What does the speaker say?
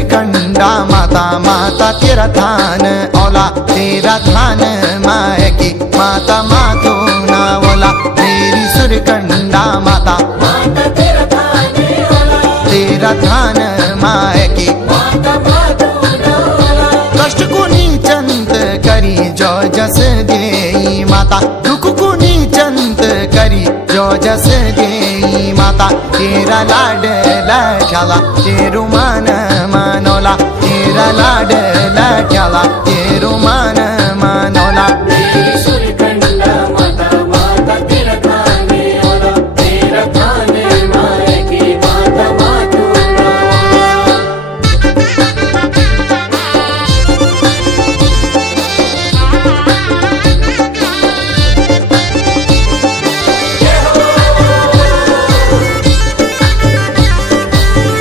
सुरकंडा माता माता तेरा थान औला तेरा थान माय की माता मातो ना ओला मेरी सुरकंडा माता माता तेरा थान औला तेरा थान माय की माता मातो ना औला कष्ट कुनी चंत करी जो जस देई माता दुख कुनी चंत करी जो जस देई माता तेरा लाड लाठ्याला तेरू मान मानवला तेरा लाड लाठ्याला तेरू मान मानवला